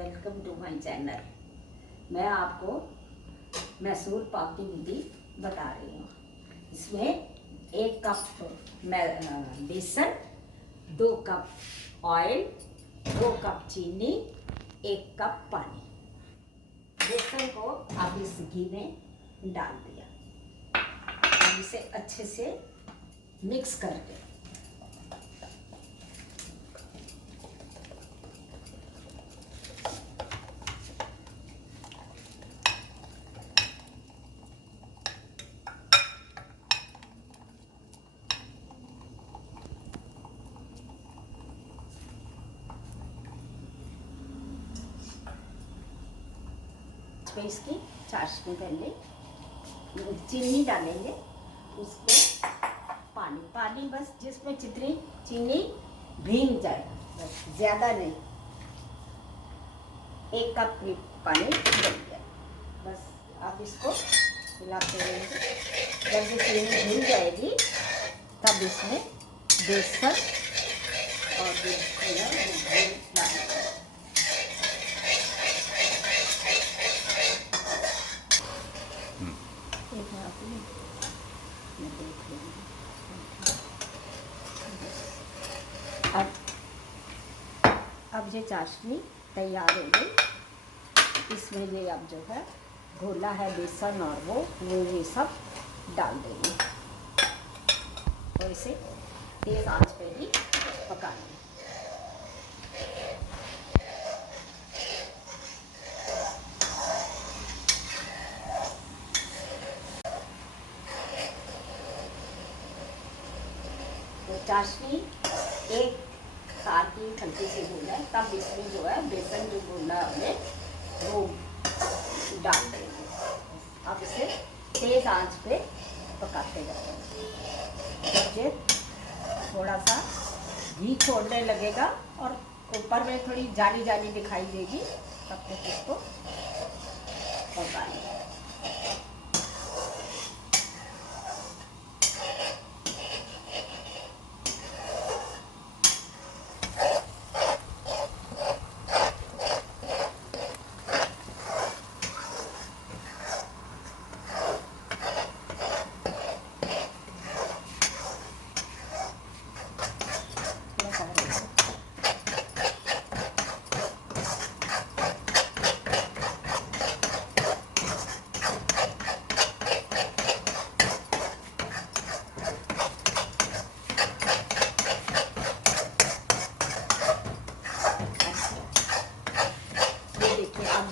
Welcome to my channel. मैं आपको मैसूर पाक की विधि बता रही हूँ। इसमें 1 कप बेसन, 2 कप ऑयल, 2 कप चीनी, 1 कप पानी। बेसन को आप इस घी में डाल दिया और इसे अच्छे से मिक्स करके इसकी चाशनी पहले चीनी डालेंगे, उसको पानी बस जिसमें जितनी चीनी भीग जाए, बस ज़्यादा नहीं। 1 कप पानी डाल दिया। बस आप इसको मिलाते रहेंगे। जब ये चीनी भीग जाएगी तब इसमें बेसन और डालेंगे। अब ये चाशनी तैयार हो गई। इसमें ये अब जो है घोला है बेसन और वो ये सब डाल देंगे और इसे तेज आंच पे ही पकाएंगे। तो चाशनी 1 तार की हल्की सी भून है, तब इसमें जो है बेसन जो भूना है वो डाल देंगे। अब इसे तेज आंच पे पकाते जाएंगे। जब ये थोड़ा सा घी छोड़ने लगेगा और ऊपर में थोड़ी जाली जाली दिखाई देगी, तब तक इसको पकाएंगे।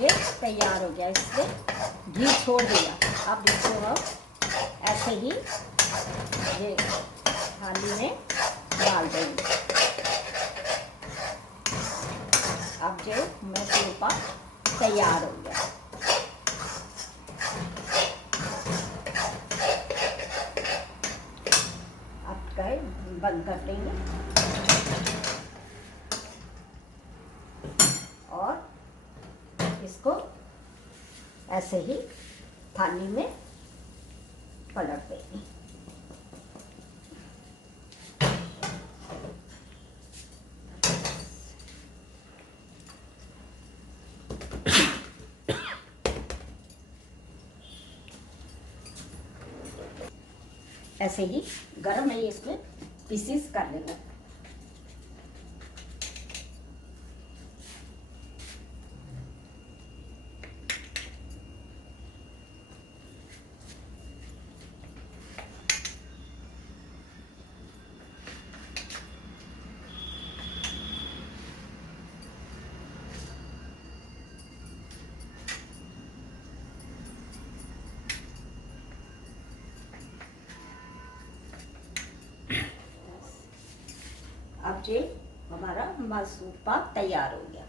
ये तैयार हो गया, इससे घी छोड़ दिया। अब इसको हम ऐसे ही ये थाली में डाल देंगे। अब जो मैसूर पाक तैयार हो गया। अब कढ़ाई बंद कर देंगे और इसको ऐसे ही थाली में पलट देंगे। ऐसे ही गरम है, इसमें पीसीस कर लेंगे। अब ये हमारा मैसूर पाक तैयार हो गया।